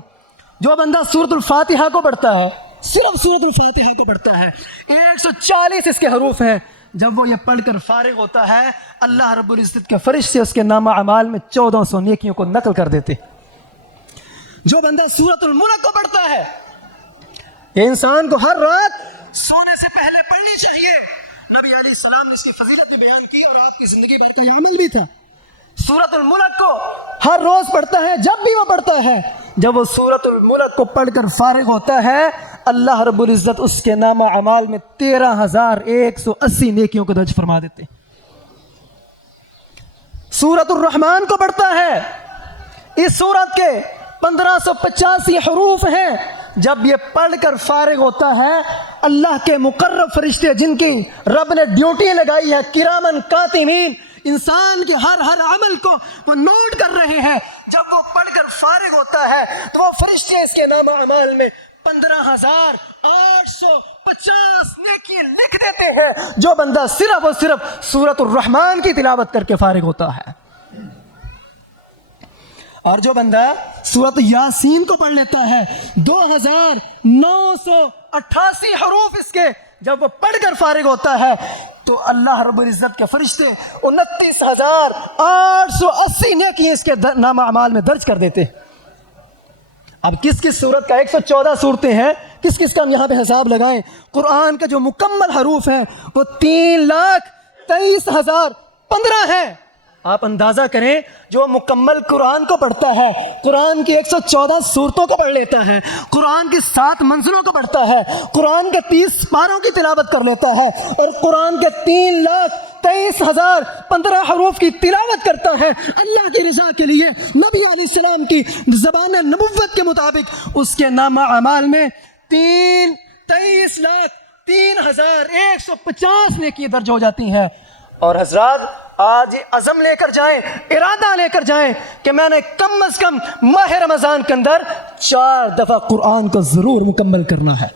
جو بندہ سورۃ الفاتحہ کو پڑھتا ہے صرف سورۃ الفاتحہ کو پڑھتا ہے، 140 اس کے حروف ہیں، جب وہ یہ پڑھ کر فارغ ہوتا ہے اللہ رب العزت کے فرشتے اس کے نامہ اعمال میں 1400 نیکیوں کو نقل کر دیتے۔ جو بندہ سورۃ الملک کو پڑھتا ہے، یہ انسان کو ہر رات سونے سے پہلے پڑھنی چاہیے۔ نبی علیہ السلام نے اس کی فضیلت بھی بیان کی اور آپ کی زندگی بھر کا یہ عمل بھی تھا۔ سورۃ الملک کو ہر روز پڑھتا ہے، جب بھی وہ پڑھتا ہے، جب وہ سورۃ الملک کو پڑھ کر فارغ ہوتا ہے اللہ رب العزت اس کے نامہ اعمال میں 13,180 نیکیوں کو درج فرما دیتے۔ سورۃ الرحمن کو پڑھتا ہے، اس سورت کے 1585 حروف ہیں، جب یہ پڑھ کر فارغ ہوتا ہے اللہ کے مقرب فرشتے جن کی رب نے ڈیوٹی لگائی ہے، کرامن کاتبین، انسان کے ہر عمل کو وہ نوٹ کر رہے ہیں، جب وہ پڑھ کر فارغ ہوتا ہے تو وہ فرشتے اس کے نامہ اعمال میں 15,850 نیکی لکھ دیتے ہیں، جو بندہ صرف اور صرف سورۃ الرحمن کی تلاوت کر کے فارغ ہوتا ہے۔ اور جو بندہ سورۃ یاسین کو پڑھ لیتا ہے 2,988 حروف اس کے، جب وہ پڑھ کر فارغ ہوتا ہے تو اللہ رب العزت کے فرشتے 29,880 نیکی اس کے نامہ اعمال میں درج کر دیتے۔ اب کس کس سورت کا 114 صورتیں ہیں، کس کس کا ہم یہاں پہ حساب لگائیں؟ قرآن کے جو مکمل حروف ہیں وہ 3,23,015 ہیں۔ آپ اندازہ کریں جو مکمل قرآن کو پڑھتا ہے، قرآن کی 114 صورتوں کو پڑھ لیتا ہے، قرآن کی 7 منزلوں کو پڑھتا ہے، قرآن کے 30 پاروں کی تلاوت کر لیتا ہے اور قرآن کے 3,23,015 حروف کی تلاوت کرتا ہے اللہ کی رضا کے لیے، نبی علیہ السلام کی زبان نبوت کے مطابق اس کے نامہ اعمال میں 23,03,150 نیکی درج ہو جاتی ہیں۔ اور حضرات آج عزم لے کر جائیں، ارادہ لے کر جائیں کہ میں نے کم از کم ماہ رمضان کے اندر 4 دفعہ قرآن کو ضرور مکمل کرنا ہے۔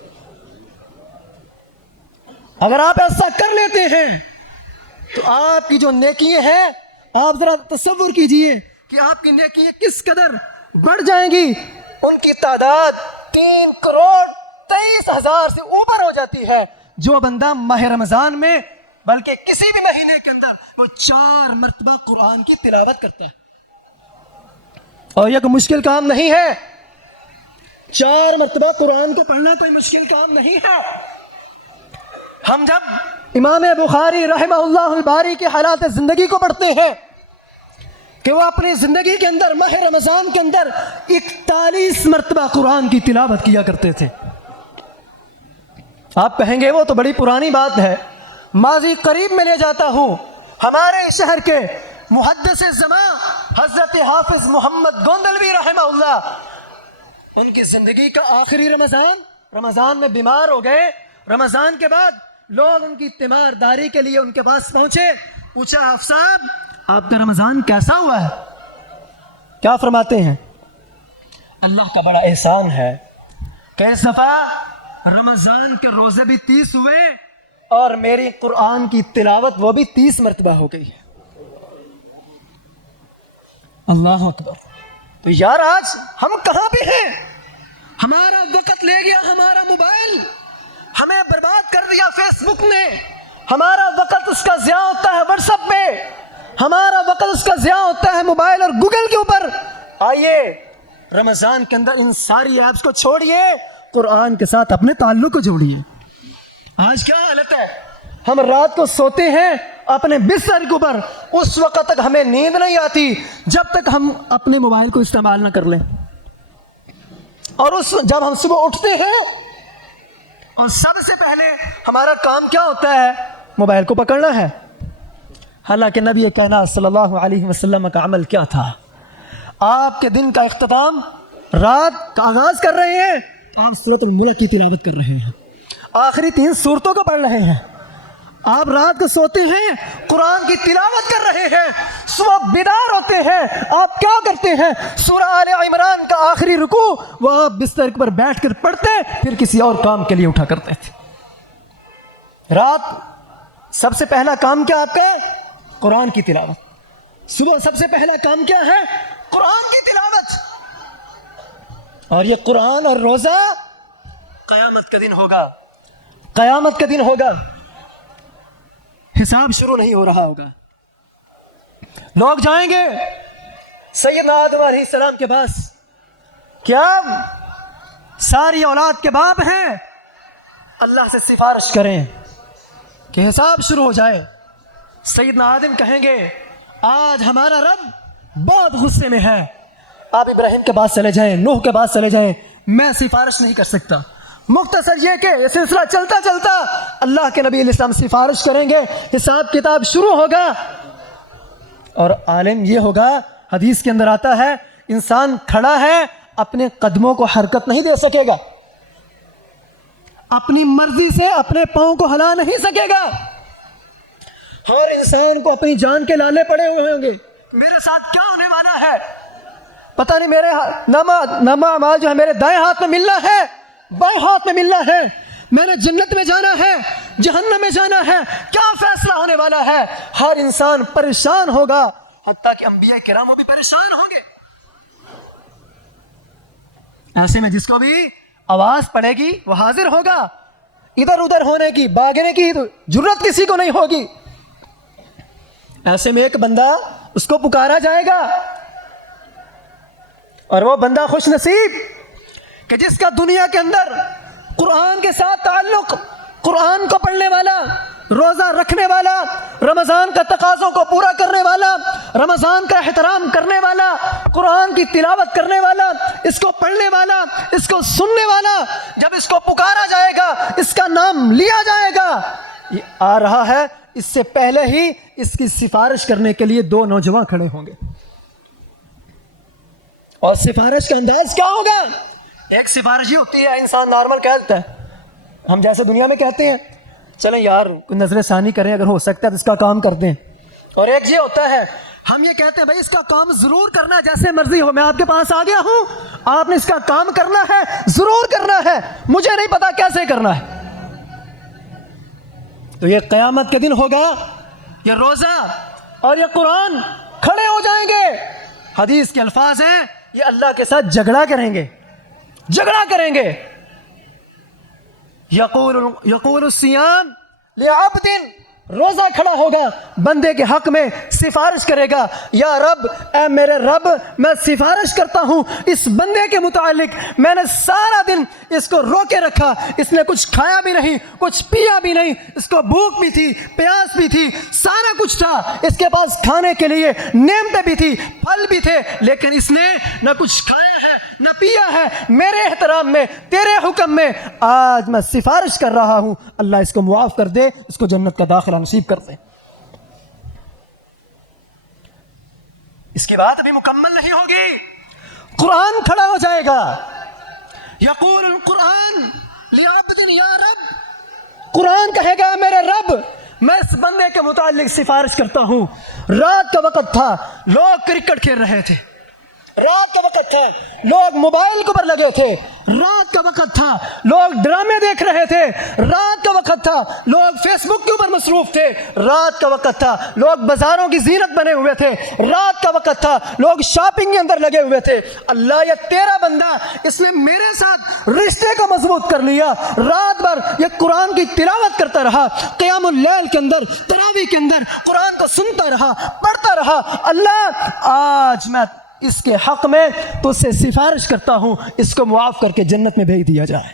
اگر آپ ایسا کر لیتے ہیں تو آپ کی جو نیکیاں ہیں، آپ ذرا تصور کیجئے کہ آپ کی نیکیاں کس قدر بڑھ جائیں گی۔ ان کی تعداد 3,23,000 سے اوپر ہو جاتی ہے۔ جو بندہ ماہ رمضان میں بلکہ کسی بھی مہینے کے اندر وہ 4 مرتبہ قرآن کی تلاوت کرتا ہے، اور یہ کوئی مشکل کام نہیں ہے، 4 مرتبہ قرآن کو پڑھنا کوئی مشکل کام نہیں ہے۔ ہم جب امام بخاری رحمہ اللہ الباری کے حالات زندگی کو پڑھتے ہیں کہ وہ اپنی زندگی کے اندر ماہ رمضان کے اندر 41 مرتبہ قرآن کی تلاوت کیا کرتے تھے۔ آپ کہیں گے وہ تو بڑی پرانی بات ہے، ماضی قریب میں لے جاتا ہوں۔ ہمارے شہر کے محدث زمان حضرت حافظ محمد گوندلوی رحمہ اللہ، ان کی زندگی کا آخری رمضان میں بیمار ہو گئے۔ رمضان کے بعد لوگ ان کی تیمارداری کے لیے ان کے پاس پہنچے، پوچھا حافظ صاحب آپ کا رمضان کیسا ہوا ہے؟ کیا فرماتے ہیں؟ اللہ کا بڑا احسان ہے کہ اس دفعہ رمضان کے روزے بھی 30 ہوئے اور میری قرآن کی تلاوت وہ بھی 30 مرتبہ ہو گئی ہے۔ اللہ اکبر۔ تو یار آج ہم کہاں پہ ہیں؟ ہمارا وقت لے گیا ہمارا موبائل، ہمیں برباد کر دیا فیس بک نے، ہمارا وقت اس کا ضیاع ہوتا ہے واٹس ایپ پہ، ہمارا وقت اس کا ضیاع ہوتا ہے موبائل اور گوگل کے اوپر۔ آئیے رمضان کے اندر ان ساری ایپس کو چھوڑیے، قرآن کے ساتھ اپنے تعلق کو جوڑیے۔ آج کیا حالت ہے، ہم رات کو سوتے ہیں اپنے بستر کے اوپر، اس وقت تک ہمیں نیند نہیں آتی جب تک ہم اپنے موبائل کو استعمال نہ کر لیں، اور جب ہم صبح اٹھتے ہیں اور سب سے پہلے ہمارا کام کیا ہوتا ہے؟ موبائل کو پکڑنا ہے۔ حالانکہ نبی کائنات صلی اللہ علیہ وسلم کا عمل کیا تھا؟ آپ کے دن کا اختتام رات کا آغاز کر رہے ہیں، آپ سورۃ الملک کی تلاوت کر رہے ہیں، آخری 3 سورتوں کو پڑھ رہے ہیں۔ آپ رات کو سوتے ہیں قرآن کی تلاوت کر رہے ہیں، صبح بیدار ہوتے ہیں آپ کیا کرتے ہیں؟ سورہ آل عمران کا آخری رکوع وہ آپ بستر پر بیٹھ کر پڑھتے، پھر کسی اور کام کے لیے اٹھا کرتے تھے۔ رات سب سے پہلا کام کیا آپ کا؟ قرآن کی تلاوت۔ صبح سب سے پہلا کام کیا ہے؟ قرآن کی تلاوت۔ اور یہ قرآن اور روزہ قیامت کا دن ہوگا، قیامت کا دن ہوگا، حساب شروع نہیں ہو رہا ہوگا، لوگ جائیں گے سیدنا آدم علیہ السلام کے پاس، کیا ساری اولاد کے باپ ہیں، اللہ سے سفارش کریں کہ حساب شروع ہو جائے۔ سیدنا آدم کہیں گے آج ہمارا رب بہت غصے میں ہے، آپ ابراہیم کے پاس چلے جائیں، نوح کے پاس چلے جائیں، میں سفارش نہیں کر سکتا۔ مختصر یہ کہ یہ سلسلہ چلتا چلتا اللہ کے نبی علیہ السلام سفارش کریں گے، حساب کتاب شروع ہوگا، اور عالم یہ ہوگا، حدیث کے اندر آتا ہے انسان کھڑا ہے اپنے قدموں کو حرکت نہیں دے سکے گا، اپنی مرضی سے اپنے پاؤں کو ہلا نہیں سکے گا، اور انسان کو اپنی جان کے لالے پڑے ہوئے ہوں گے، میرے ساتھ کیا ہونے والا ہے پتہ نہیں، میرے نامہ اعمال جو ہے میرے دائیں ہاتھ میں ملنا ہے، بائیں ہاتھ میں ملنا ہے، میں نے جنت میں جانا ہے، جہنم میں جانا ہے، کیا فیصلہ ہونے والا ہے؟ ہر انسان پریشان ہوگا، حتیٰ کہ انبیاء کرام وہ بھی پریشان ہوں گے۔ ایسے میں جس کو بھی آواز پڑے گی وہ حاضر ہوگا، ادھر ادھر ہونے کی، بھاگنے کی جرت کسی کو نہیں ہوگی۔ ایسے میں ایک بندہ اس کو پکارا جائے گا، اور وہ بندہ خوش نصیب کہ جس کا دنیا کے اندر قرآن کے ساتھ تعلق، قرآن کو پڑھنے والا، روزہ رکھنے والا، رمضان کا تقاضوں کو پورا کرنے والا، رمضان کا احترام کرنے والا، قرآن کی تلاوت کرنے والا، اس کو پڑھنے والا، اس کو سننے والا، جب اس کو پکارا جائے گا، اس کا نام لیا جائے گا، یہ آ رہا ہے، اس سے پہلے ہی اس کی سفارش کرنے کے لیے دو نوجوان کھڑے ہوں گے، اور سفارش کا انداز کیا ہوگا؟ ایک سفارش یہ ہوتی ہے، انسان نارمل کہتا ہے، ہم جیسے دنیا میں کہتے ہیں چلیں یار کوئی نظر ثانی کریں، اگر ہو سکتا ہے تو اس کا کام کر دیں، اور ایک یہ ہوتا ہے ہم یہ کہتے ہیں بھائی اس کا کام ضرور کرنا ہے، جیسے مرضی ہو، میں آپ کے پاس آ گیا ہوں، آپ نے اس کا کام کرنا ہے، ضرور کرنا ہے، مجھے نہیں پتا کیسے کرنا ہے۔ تو یہ قیامت کے دن ہوگا، یہ روزہ اور یہ قرآن کھڑے ہو جائیں گے، حدیث کے الفاظ ہیں یہ اللہ کے ساتھ جھگڑا کریں گے، جھگڑا کریں گے۔ یقول الصیام لعبد، روزہ کھڑا ہوگا بندے کے حق میں، سفارش کرے گا، یا رب، اے میرے رب، میں سفارش کرتا ہوں اس بندے کے متعلق، میں نے سارا دن اس کو روکے رکھا، اس نے کچھ کھایا بھی نہیں، کچھ پیا بھی نہیں، اس کو بھوک بھی تھی، پیاس بھی تھی، سارا کچھ تھا، اس کے پاس کھانے کے لیے نعمتیں بھی تھی، پھل بھی تھے، لیکن اس نے نہ کچھ کھایا ہے نہ پیا ہے، میرے احترام میں، تیرے حکم میں آج میں سفارش کر رہا ہوں، اللہ اس کو معاف کر دے، اس کو جنت کا داخلہ نصیب کر دے۔ اس کی بات ابھی مکمل نہیں ہوگی، قرآن کھڑا ہو جائے گا، یقول القرآن لعبد یا رب، قرآن کہے گا میرے رب، میں اس بندے کے متعلق سفارش کرتا ہوں، رات کا وقت تھا، لوگ کرکٹ کھیل رہے تھے، رات کا وقت تھا، لوگ موبائل کے اوپر لگے تھے، رات کا وقت تھا، لوگ ڈرامے دیکھ رہے تھے، رات کا وقت تھا، لوگ فیس بک کے اوپر مصروف تھے، رات کا وقت تھا، لوگ بازاروں کی زینت بنے ہوئے تھے، رات کا وقت تھا، لوگ شاپنگ کے اندر لگے ہوئے تھے، اللہ یہ تیرا بندہ، اس نے میرے ساتھ رشتے کو مضبوط کر لیا، رات بھر یہ قرآن کی تلاوت کرتا رہا، قیام اللیل کے اندر، تراویح کے اندر قرآن کو سنتا رہا، پڑھتا رہا، اللہ آج میں اس کے حق میں تو سے سفارش کرتا ہوں، اس کو معاف کر کے جنت میں بھیج دیا جائے۔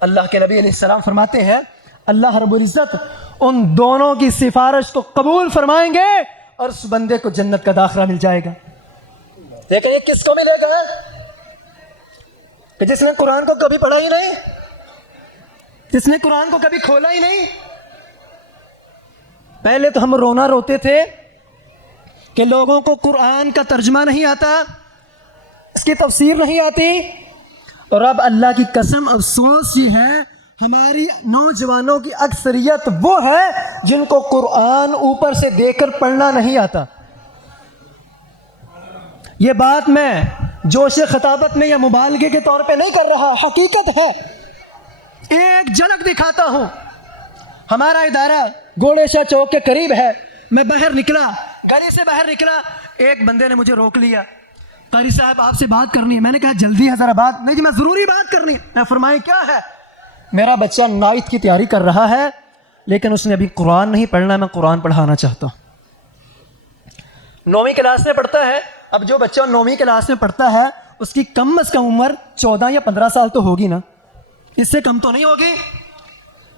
اللہ کے نبی علیہ السلام فرماتے ہیں اللہ رب العزت ان دونوں کی سفارش کو قبول فرمائیں گے اور اس بندے کو جنت کا داخلہ مل جائے گا۔ لیکن یہ کس کو ملے گا؟ کہ جس نے قرآن کو کبھی پڑھا ہی نہیں، جس نے قرآن کو کبھی کھولا ہی نہیں۔ پہلے تو ہم رونا روتے تھے کہ لوگوں کو قرآن کا ترجمہ نہیں آتا، اس کی تفسیر نہیں آتی، اور اب اللہ کی قسم افسوس یہ ہے ہماری نوجوانوں کی اکثریت وہ ہے جن کو قرآن اوپر سے دیکھ کر پڑھنا نہیں آتا۔ یہ بات میں جوش خطابت میں یا مبالغے کے طور پہ نہیں کر رہا، حقیقت ہے۔ ایک جھلک دکھاتا ہوں، ہمارا ادارہ گھوڑے شاہ چوک کے قریب ہے، میں باہر نکلا، گلی سے باہر نکلا، ایک بندے نے مجھے روک لیا، قاری صاحب آپ سے بات کرنی ہے. میں نے کہا جلدی ہے ذرا بات. نہیں جی میں ضروری بات کرنی ہے. میں فرمائیں کیا ہے؟ میرا بچہ 9th کی تیاری کر رہا ہے لیکن اس نے ابھی قرآن نہیں پڑھنا, میں قرآن پڑھانا چاہتا ہوں. 9ویں کلاس میں پڑھتا ہے. اب جو بچہ 9ویں کلاس میں پڑھتا ہے اس کی کم از کم عمر 14 یا 15 سال تو ہوگی نا, اس سے کم تو نہیں ہوگی.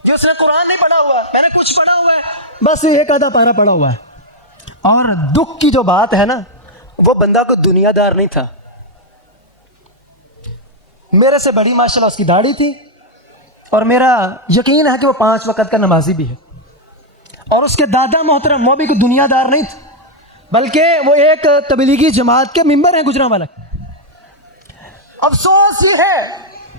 جو اس نے قرآن نہیں پڑھا ہوا, میں نے کچھ پڑھا ہوا ہے, بس ایک آدھا پارا پڑھا ہوا ہے. اور دکھ کی جو بات ہے نا, وہ بندہ کو دنیا دار نہیں تھا. میرے سے بڑی ماشاءاللہ اس کی داڑھی تھی, اور میرا یقین ہے کہ وہ 5 وقت کا نمازی بھی ہے. اور اس کے دادا محترم وہ بھی کوئی دنیا دار نہیں تھے, بلکہ وہ ایک تبلیغی جماعت کے ممبر ہیں گجرانوالہ. افسوس یہ ہے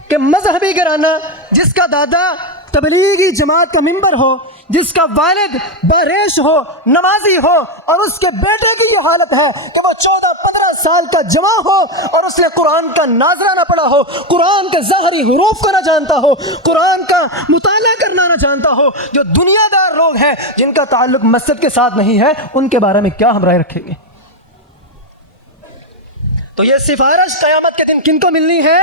کہ مذہبی گھرانہ جس کا دادا تبلیغی جماعت کا ممبر ہو, جس کا والد بریش ہو, نمازی ہو, اور اس کے بیٹے کی یہ حالت ہے کہ وہ 14-15 سال کا جوان ہو اور اس نے قرآن کا ناظرہ نہ پڑھا ہو, قرآن کے ظاہری حروف کو نہ جانتا ہو, قرآن کا مطالعہ کرنا نہ جانتا ہو. جو دنیا دار لوگ ہیں جن کا تعلق مسجد کے ساتھ نہیں ہے, ان کے بارے میں کیا ہم رائے رکھیں گے؟ تو یہ سفارش قیامت کے دن کن کو ملنی ہے؟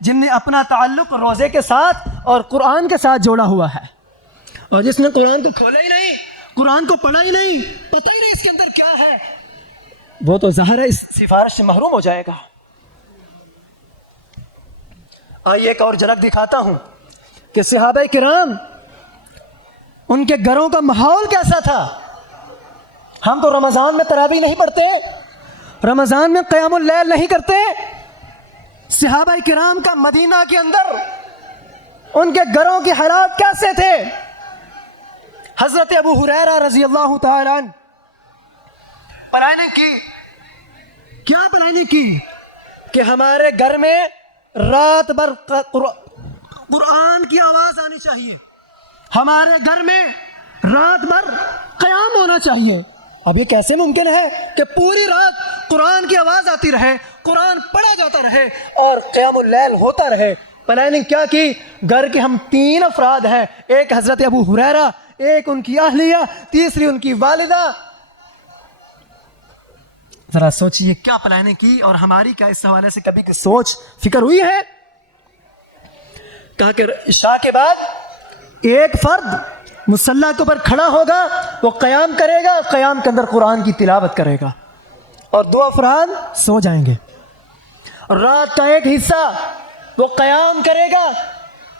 جن نے اپنا تعلق روزے کے ساتھ اور قرآن کے ساتھ جوڑا ہوا ہے, اور جس نے قرآن کو کھولا ہی نہیں, قرآن کو پڑھا ہی نہیں, پتہ ہی نہیں اس کے اندر کیا ہے, وہ تو ظاہر ہے اس سفارش سے محروم ہو جائے گا. آئیے ایک اور جھلک دکھاتا ہوں کہ صحابہ کرام ان کے گھروں کا ماحول کیسا تھا. ہم تو رمضان میں تراویح نہیں پڑھتے, رمضان میں قیام اللیل نہیں کرتے. صحابہ کرام کا مدینہ کے اندر ان کے گھروں کے حالات کیسے تھے؟ حضرت ابو ہریرہ رضی اللہ تعالی عنہ پلاننگ کی, کیا پلاننگ کی کہ ہمارے گھر میں رات بھر قرآن کی آواز آنی چاہیے, ہمارے گھر میں رات بھر قیام ہونا چاہیے. اب یہ کیسے ممکن ہے کہ پوری رات قرآن کی آواز آتی رہے, قرآن پڑھا جاتا رہے اور قیام اللیل ہوتا رہے؟ پلاننگ کیا کی؟ گھر کے ہم 3 افراد ہیں, ایک حضرت ابو ہریرہ, ایک ان کی اہلیہ, تیسری ان کی والدہ. ذرا سوچئے کیا پلاننگ کی, اور ہماری کیا اس حوالے سے کبھی کوئی سوچ فکر ہوئی ہے؟ کہا کہ عشاء کے بعد ایک فرد مصلی کے اوپر کھڑا ہوگا, وہ قیام کرے گا, قیام کے اندر قرآن کی تلاوت کرے گا, اور 2 افراد سو جائیں گے. رات کا ایک حصہ وہ قیام کرے گا,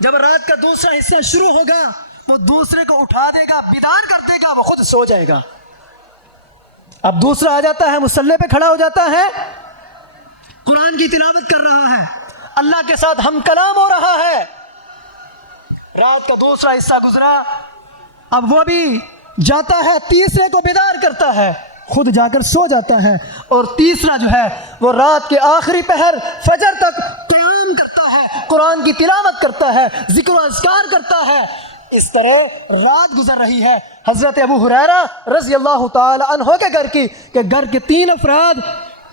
جب رات کا دوسرا حصہ شروع ہوگا وہ دوسرے کو اٹھا دے گا, بیدار کر دے گا, وہ خود سو جائے گا. اب دوسرا آ جاتا ہے, مصلی پہ کھڑا ہو جاتا ہے, قرآن کی تلاوت کر رہا ہے, اللہ کے ساتھ ہم کلام ہو رہا ہے. رات کا دوسرا حصہ گزرا, اب وہ بھی جاتا ہے, تیسرے کو بیدار کرتا ہے, خود جا کر سو جاتا ہے, اور تیسرا جو ہے وہ رات کے آخری پہر فجر تک قیام کرتا ہے, قرآن کی تلاوت کرتا ہے, ذکر و اذکار کرتا ہے. اس طرح رات گزر رہی ہے حضرت ابو ہریرہ رضی اللہ تعالی عنہ کے گھر کی, کہ گھر کے 3 افراد,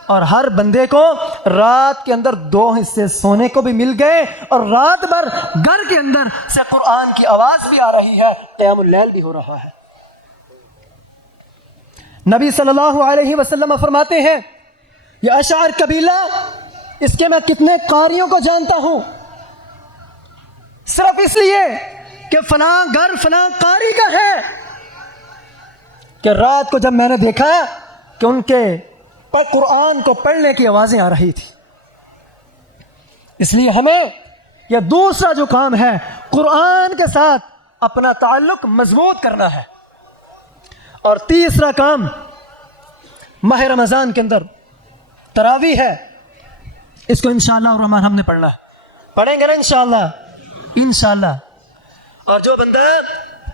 اور ہر بندے کو رات کے اندر 2 حصے سونے کو بھی مل گئے, اور رات بھر گھر کے اندر سے قرآن کی آواز بھی آ رہی ہے, قیام اللیل بھی ہو رہا ہے. نبی صلی اللہ علیہ وسلم فرماتے ہیں, یہ اشعار قبیلہ, اس کے میں کتنے قاریوں کو جانتا ہوں, صرف اس لیے کہ فلاں گھر فلاں قاری کا ہے, کہ رات کو جب میں نے دیکھا کہ ان کے قرآن کو پڑھنے کی آوازیں آ رہی تھی. اس لیے ہمیں یہ دوسرا جو کام ہے, قرآن کے ساتھ اپنا تعلق مضبوط کرنا ہے. اور تیسرا کام ماہ رمضان کے اندر تراویح ہے, اس کو انشاءاللہ الرحمن ہم نے پڑھنا ہے, پڑھیں گے نا انشاءاللہ. اور جو بندہ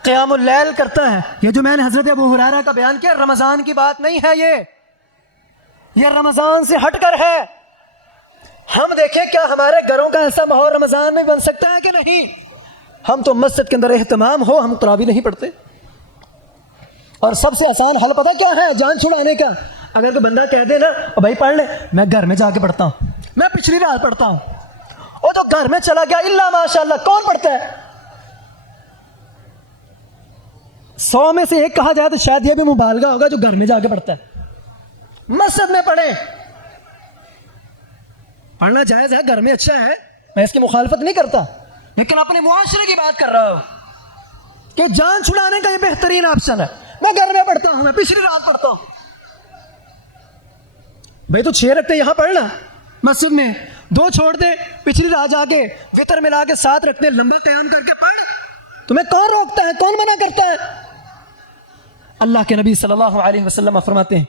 قیام اللیل کرتا ہے, یہ جو میں نے حضرت ابو ہریرہ کا بیان کیا, رمضان کی بات نہیں ہے, یہ رمضان سے ہٹ کر ہے. ہم دیکھیں کیا ہمارے گھروں کا ایسا ماحول رمضان میں بن سکتا ہے کہ نہیں. ہم تو مسجد کے اندر اہتمام ہو, ہم تراویح نہیں پڑھتے. اور سب سے آسان حل پتہ کیا ہے جان چھڑانے کا؟ اگر کوئی بندہ کہہ دے نا بھائی پڑھ لے, میں گھر میں جا کے پڑھتا ہوں, میں پچھلی رات پڑھتا ہوں, وہ تو گھر میں چلا گیا, اللہ ماشاءاللہ کون پڑھتا ہے؟ 100 میں سے 1 کہا جائے تو شاید یہ بھی مبالغہ ہوگا جو گھر میں جا کے پڑھتا ہے. مسجد میں پڑھیں, پڑھنا جائز ہے، گھر میں اچھا ہے، میں اس کی مخالفت نہیں کرتا، لیکن اپنے معاشرے کی بات کر رہا ہوں کہ جان چھڑانے کا یہ بہترین آپشن ہے۔ میں گھر میں پڑھتا ہوں، میں پچھلی رات پڑھتا ہوں، بھائی تو 6 رکھتے یہاں پڑھنا مسجد میں، 2 چھوڑ دے، پچھلی رات جا کے وتر ملا کے 7 رکھتے لمبا قیام کر کے پڑھ، تمہیں کون روکتا ہے، کون منع کرتا ہے؟ اللہ کے نبی صلی اللہ علیہ وسلم فرماتے ہیں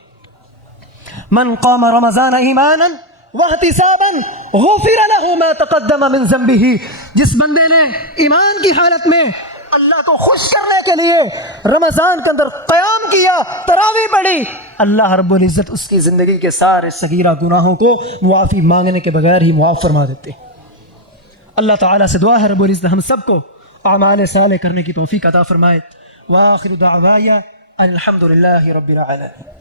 من قام رمضان ایمانا واحتسابا غفر له ما تقدم من ذنبه، جس بندے نے ایمان کی حالت میں اللہ کو خوش کرنے کے لیے رمضان کے اندر قیام کیا، تراویح پڑھی، اللہ رب العزت اس کی زندگی کے سارے صغیرہ گناہوں کو معافی مانگنے کے بغیر ہی معاف فرما دیتے۔ اللہ تعالیٰ سے دعا ہے رب العزت ہم سب کو اعمال صالح کرنے کی توفیق عطا فرمائے۔ وآخر دعوایا الحمد للہ رب العالمین۔